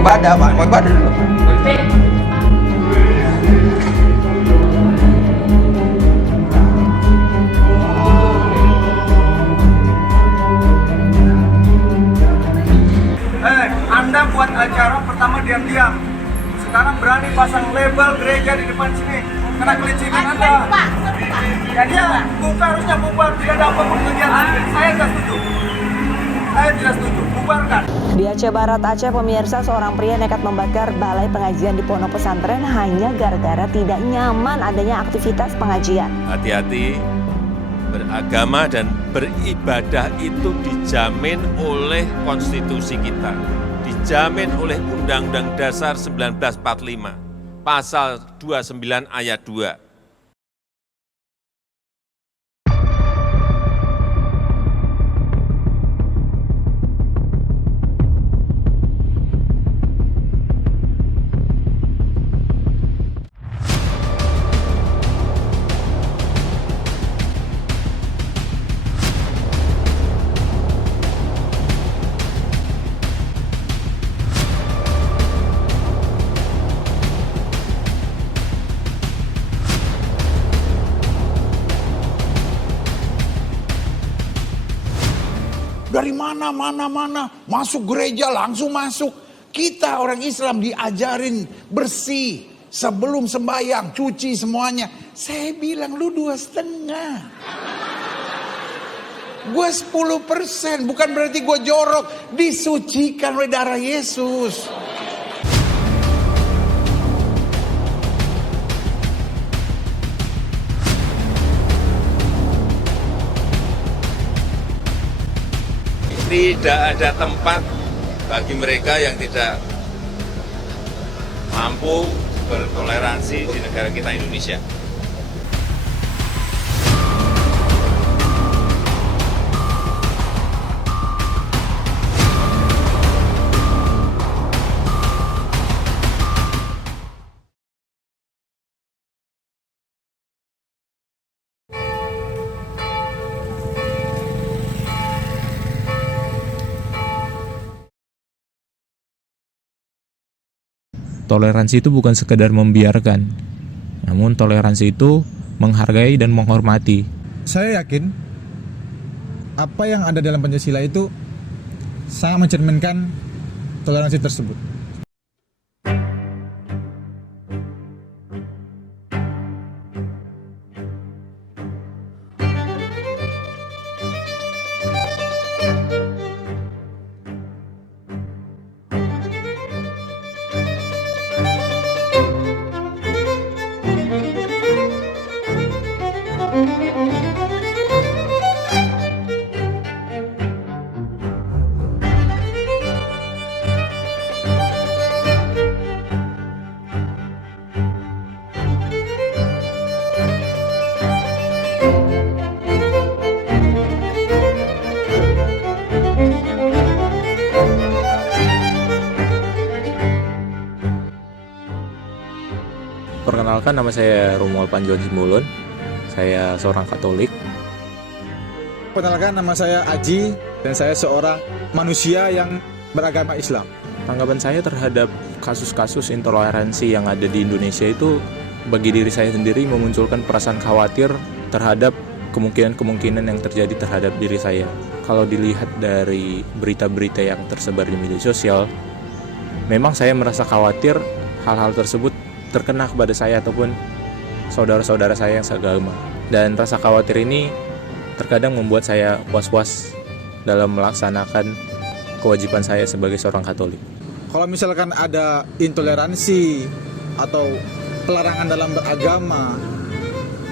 ibadah, Pak. Mau ibadah dulu. Anda buat acara pertama diam-diam. Sekarang berani pasang label gereja di depan sini. Kena kelicikan Anda. Jadi ya, buka harusnya bubar. Tidak ada apapun kegiatan. Saya tidak setuju. Saya tidak setuju. Bubarkan. Di Aceh Barat, Aceh, pemirsa, seorang pria nekat membakar balai pengajian di pondok pesantren hanya gara-gara tidak nyaman adanya aktivitas pengajian. Hati-hati, beragama dan beribadah itu dijamin oleh konstitusi kita. Dijamin oleh Undang-Undang Dasar 1945, Pasal 29 Ayat 2. Dari mana, masuk gereja langsung masuk. Kita orang Islam diajarin bersih, sebelum sembahyang, cuci semuanya. Saya bilang lu 2,5. Gue 10%, bukan berarti gue jorok. Disucikan oleh darah Yesus. Tidak ada tempat bagi mereka yang tidak mampu bertoleransi di negara kita Indonesia. Toleransi itu bukan sekedar membiarkan, namun toleransi itu menghargai dan menghormati. Saya yakin apa yang ada dalam Pancasila itu sangat mencerminkan toleransi tersebut. Perkenalkan, nama saya Romuald Panjuan Simbolon. Saya seorang Katolik. Perkenalkan, nama saya Aji dan saya seorang manusia yang beragama Islam. Tanggapan saya terhadap kasus-kasus intoleransi yang ada di Indonesia itu bagi diri saya sendiri memunculkan perasaan khawatir terhadap kemungkinan-kemungkinan yang terjadi terhadap diri saya. Kalau dilihat dari berita-berita yang tersebar di media sosial, memang saya merasa khawatir hal-hal tersebut terkena kepada saya ataupun saudara-saudara saya yang seagama. Dan rasa khawatir ini terkadang membuat saya was-was dalam melaksanakan kewajiban saya sebagai seorang Katolik. Kalau misalkan ada intoleransi atau pelarangan dalam beragama,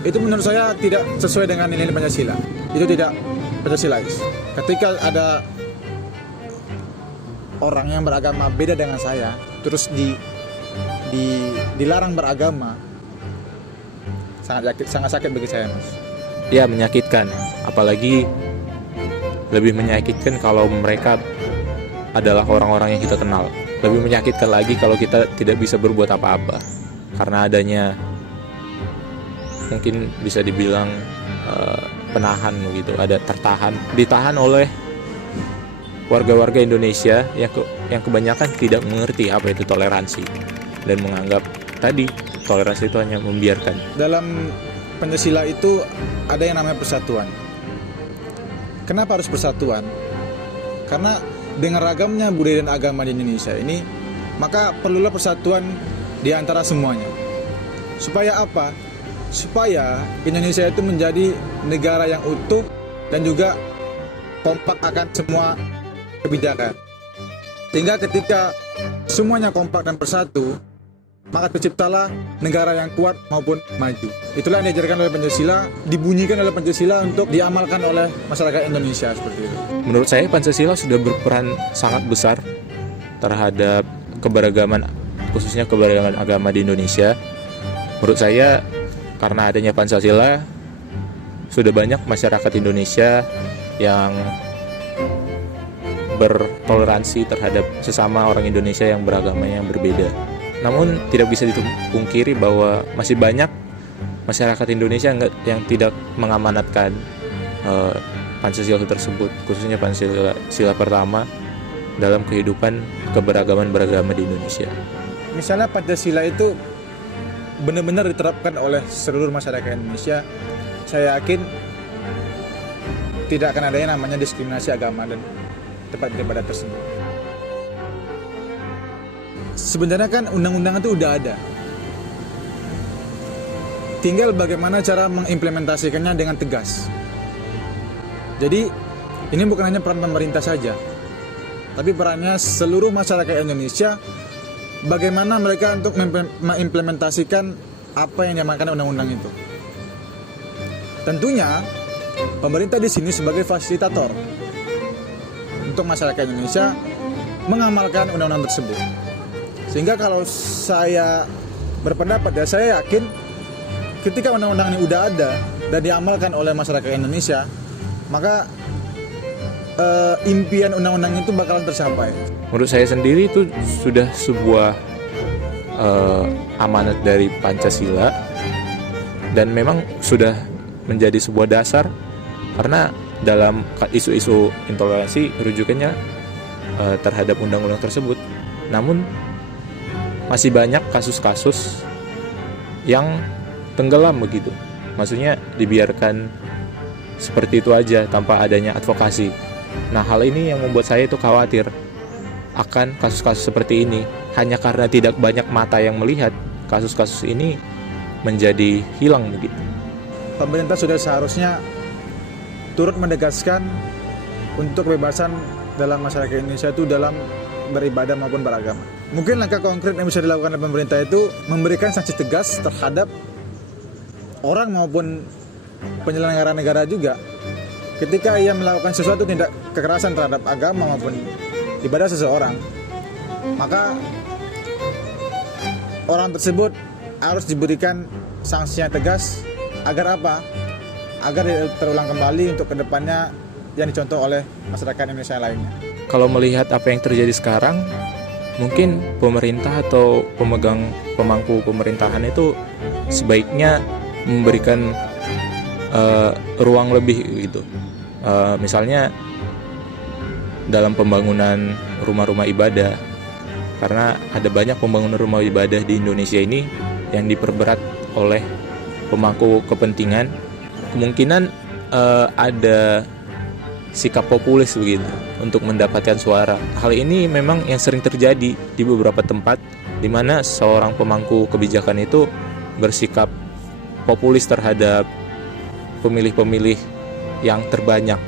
itu menurut saya tidak sesuai dengan nilai Pancasila. Itu tidak Pancasilais. Ketika ada orang yang beragama beda dengan saya, terus dilarang beragama, sangat sakit bagi saya, Mas. Ya, menyakitkan. Apalagi lebih menyakitkan kalau mereka adalah orang-orang yang kita kenal. Lebih menyakitkan lagi kalau kita tidak bisa berbuat apa-apa karena adanya mungkin bisa dibilang penahan gitu, ada ditahan oleh warga-warga Indonesia yang kebanyakan tidak mengerti apa itu toleransi dan menganggap tadi toleransi itu hanya membiarkan. Dalam Pancasila itu ada yang namanya persatuan. Kenapa harus persatuan? Karena dengan ragamnya budaya dan agama di Indonesia ini, maka perlulah persatuan di antara semuanya. Supaya apa? Supaya Indonesia itu menjadi negara yang utuh dan juga kompak akan semua kebijakan. Sehingga ketika semuanya kompak dan bersatu, maka terciptalah negara yang kuat maupun maju. Itulah yang diajarkan oleh Pancasila, dibunyikan oleh Pancasila untuk diamalkan oleh masyarakat Indonesia seperti itu. Menurut saya Pancasila sudah berperan sangat besar terhadap keberagaman, khususnya keberagaman agama di Indonesia. Menurut saya karena adanya Pancasila, sudah banyak masyarakat Indonesia yang bertoleransi terhadap sesama orang Indonesia yang beragama yang berbeda. Namun tidak bisa dipungkiri bahwa masih banyak masyarakat Indonesia yang tidak mengamanatkan Pancasila tersebut, khususnya Pancasila pertama dalam kehidupan keberagaman beragama di Indonesia. Misalnya Pancasila itu benar-benar diterapkan oleh seluruh masyarakat Indonesia, saya yakin tidak akan ada yang namanya diskriminasi agama dan tempat beribadah tersebut. Sebenarnya kan undang-undang itu udah ada. Tinggal bagaimana cara mengimplementasikannya dengan tegas. Jadi ini bukan hanya peran pemerintah saja, tapi perannya seluruh masyarakat Indonesia. Bagaimana mereka untuk mengimplementasikan apa yang diamankan undang-undang itu. Tentunya pemerintah di sini sebagai fasilitator untuk masyarakat Indonesia mengamalkan undang-undang tersebut. Sehingga kalau saya berpendapat, ya saya yakin ketika undang-undang ini udah ada dan diamalkan oleh masyarakat Indonesia, maka impian undang-undang itu bakalan tercapai. Menurut saya sendiri itu sudah sebuah amanat dari Pancasila dan memang sudah menjadi sebuah dasar, karena dalam isu-isu intoleransi rujukannya terhadap undang-undang tersebut. Namun masih banyak kasus-kasus yang tenggelam begitu, maksudnya dibiarkan seperti itu aja tanpa adanya advokasi. Nah, hal ini yang membuat saya itu khawatir akan kasus-kasus seperti ini. Hanya karena tidak banyak mata yang melihat, kasus-kasus ini menjadi hilang begitu. Pemerintah sudah seharusnya turut menegaskan untuk kebebasan dalam masyarakat Indonesia itu dalam beribadah maupun beragama. Mungkin langkah konkret yang bisa dilakukan oleh pemerintah itu memberikan sanksi tegas terhadap orang maupun penyelenggara negara juga ketika ia melakukan sesuatu tindak kekerasan terhadap agama maupun ibadah seseorang, maka orang tersebut harus diberikan sanksi yang tegas agar apa? Agar terulang kembali untuk kedepannya yang dicontoh oleh masyarakat Indonesia lainnya. Kalau melihat apa yang terjadi sekarang, mungkin pemerintah atau pemangku pemerintahan itu sebaiknya memberikan ruang lebih gitu. Misalnya dalam pembangunan rumah-rumah ibadah, karena ada banyak pembangunan rumah ibadah di Indonesia ini yang diperberat oleh pemangku kepentingan. Kemungkinan ada sikap populis begitu untuk mendapatkan suara. Hal ini memang yang sering terjadi di beberapa tempat, di mana seorang pemangku kebijakan itu bersikap populis terhadap pemilih-pemilih yang terbanyak,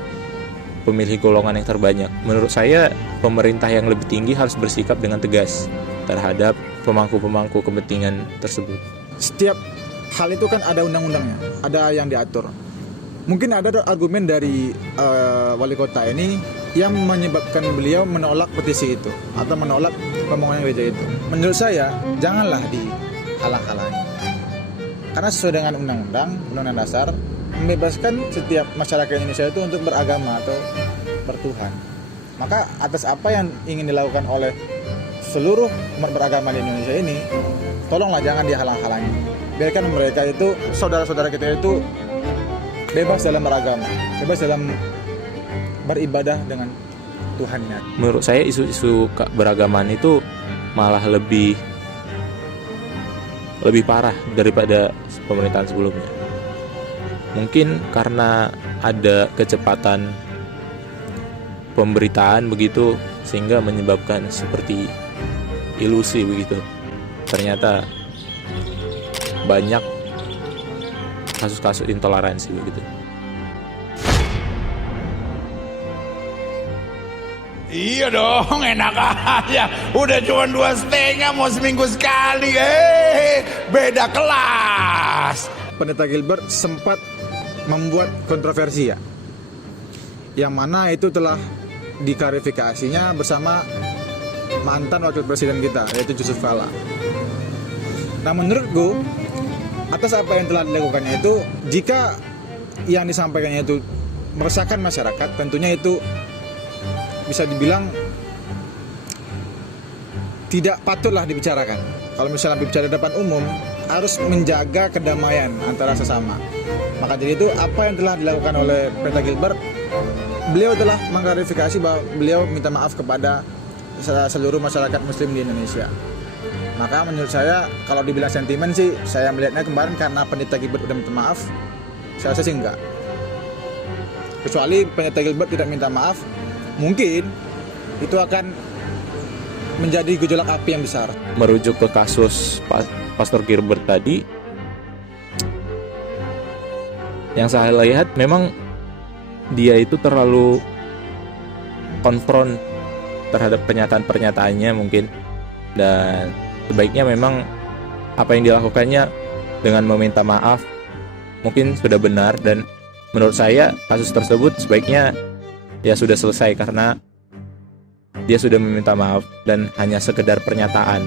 pemilih golongan yang terbanyak. Menurut saya, pemerintah yang lebih tinggi harus bersikap dengan tegas terhadap pemangku-pemangku kepentingan tersebut. Setiap hal itu kan ada undang-undangnya, ada yang diatur. Mungkin ada argumen dari wali kota ini yang menyebabkan beliau menolak petisi itu atau menolak pembangunan gereja itu. Menurut saya, janganlah dihalang-halangi. Karena sesuai dengan undang-undang dasar, membebaskan setiap masyarakat Indonesia itu untuk beragama atau bertuhan. Maka atas apa yang ingin dilakukan oleh seluruh umat beragama di Indonesia ini, tolonglah jangan dihalang-halangi. Biarkan mereka itu, saudara-saudara kita itu bebas dalam beragama, bebas dalam beribadah dengan Tuhannya. Menurut saya isu-isu beragaman itu malah lebih parah daripada pemerintahan sebelumnya. Mungkin karena ada kecepatan pemberitaan begitu sehingga menyebabkan seperti ilusi begitu. Ternyata banyak kasus-kasus intoleransi begitu. Iya dong, enak aja. Udah cuma 2,5 mau seminggu sekali. Beda kelas. Pendeta Gilbert sempat membuat kontroversi ya, yang mana itu telah diklarifikasinya bersama mantan wakil presiden kita, yaitu Yusuf Kala. Nah, menurutku atas apa yang telah dilakukannya itu, jika yang disampaikannya itu meresahkan masyarakat, tentunya itu bisa dibilang tidak patutlah dibicarakan. Kalau misalnya berbicara di depan umum, harus menjaga kedamaian antara sesama. Maka dari itu, apa yang telah dilakukan oleh Pendeta Gilbert, beliau telah mengklarifikasi bahwa beliau minta maaf kepada seluruh masyarakat muslim di Indonesia. Maka menurut saya, kalau dibilang sentimen sih, saya melihatnya kemarin karena Pendeta Gilbert udah minta maaf, saya rasa sih enggak. Kecuali Pendeta Gilbert tidak minta maaf, mungkin itu akan menjadi gejolak api yang besar. Merujuk ke kasus Pastor Gilbert tadi, yang saya lihat memang dia itu terlalu konfront terhadap pernyataan-pernyataannya mungkin, dan sebaiknya memang apa yang dilakukannya dengan meminta maaf mungkin sudah benar, dan menurut saya kasus tersebut sebaiknya ya sudah selesai karena dia sudah meminta maaf dan hanya sekedar pernyataan,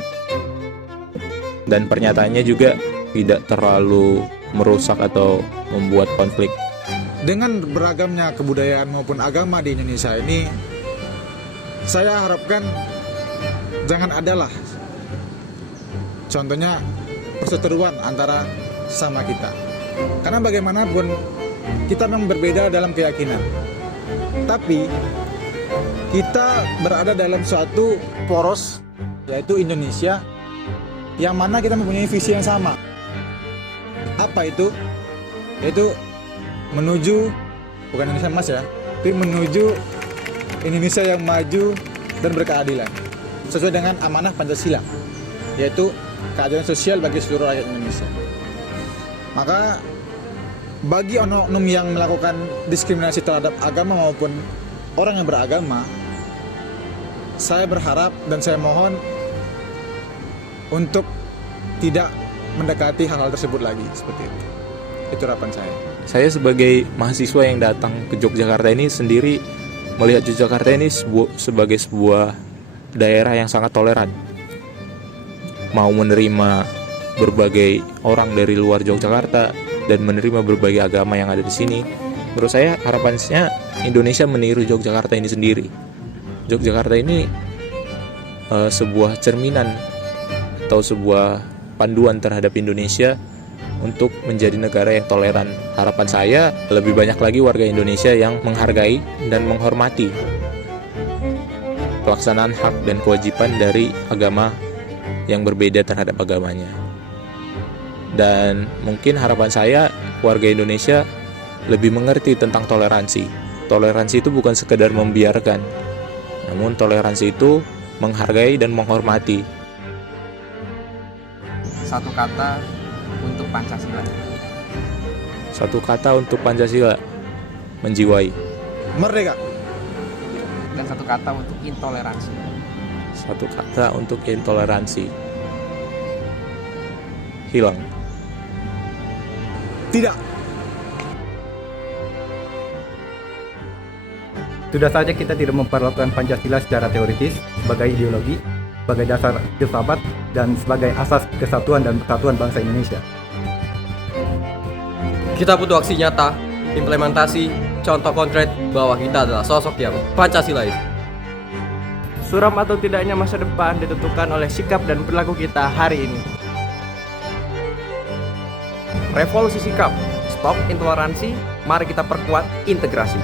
dan pernyataannya juga tidak terlalu merusak atau membuat konflik. Dengan beragamnya kebudayaan maupun agama di Indonesia ini, saya harapkan jangan adalah contohnya perseteruan antara sesama kita. Karena bagaimanapun kita memang berbeda dalam keyakinan, tapi kita berada dalam suatu poros, yaitu Indonesia, yang mana kita mempunyai visi yang sama. Apa itu? Yaitu menuju, bukan Indonesia emas ya, tapi menuju Indonesia yang maju dan berkeadilan sesuai dengan amanah Pancasila, yaitu keadilan sosial bagi seluruh rakyat Indonesia. Maka bagi oknum yang melakukan diskriminasi terhadap agama maupun orang yang beragama, saya berharap dan saya mohon untuk tidak mendekati hal-hal tersebut lagi, seperti itu. Itu harapan saya. Saya sebagai mahasiswa yang datang ke Yogyakarta ini sendiri melihat Yogyakarta ini sebagai sebuah daerah yang sangat toleran, mau menerima berbagai orang dari luar Yogyakarta dan menerima berbagai agama yang ada di sini. Menurut saya harapannya Indonesia meniru Yogyakarta ini sendiri. Yogyakarta ini sebuah cerminan atau sebuah panduan terhadap Indonesia untuk menjadi negara yang toleran. Harapan saya lebih banyak lagi warga Indonesia yang menghargai dan menghormati pelaksanaan hak dan kewajiban dari agama yang berbeda terhadap agamanya. Dan mungkin harapan saya warga Indonesia lebih mengerti tentang toleransi. Toleransi itu bukan sekedar membiarkan, namun toleransi itu menghargai dan menghormati. Satu kata untuk Pancasila. Satu kata untuk Pancasila, menjiwai. Merdeka. Dan satu kata untuk intoleransi. Satu kata untuk intoleransi, hilang. Tidak. Sudah saja kita tidak memperlakukan Pancasila secara teoritis sebagai ideologi, sebagai dasar filsafat, dan sebagai asas kesatuan dan persatuan bangsa Indonesia. Kita butuh aksi nyata, implementasi, contoh konkret bahwa kita adalah sosok yang Pancasilais. Suram atau tidaknya masa depan ditentukan oleh sikap dan perilaku kita hari ini. Revolusi sikap, stop intoleransi, mari kita perkuat integrasi.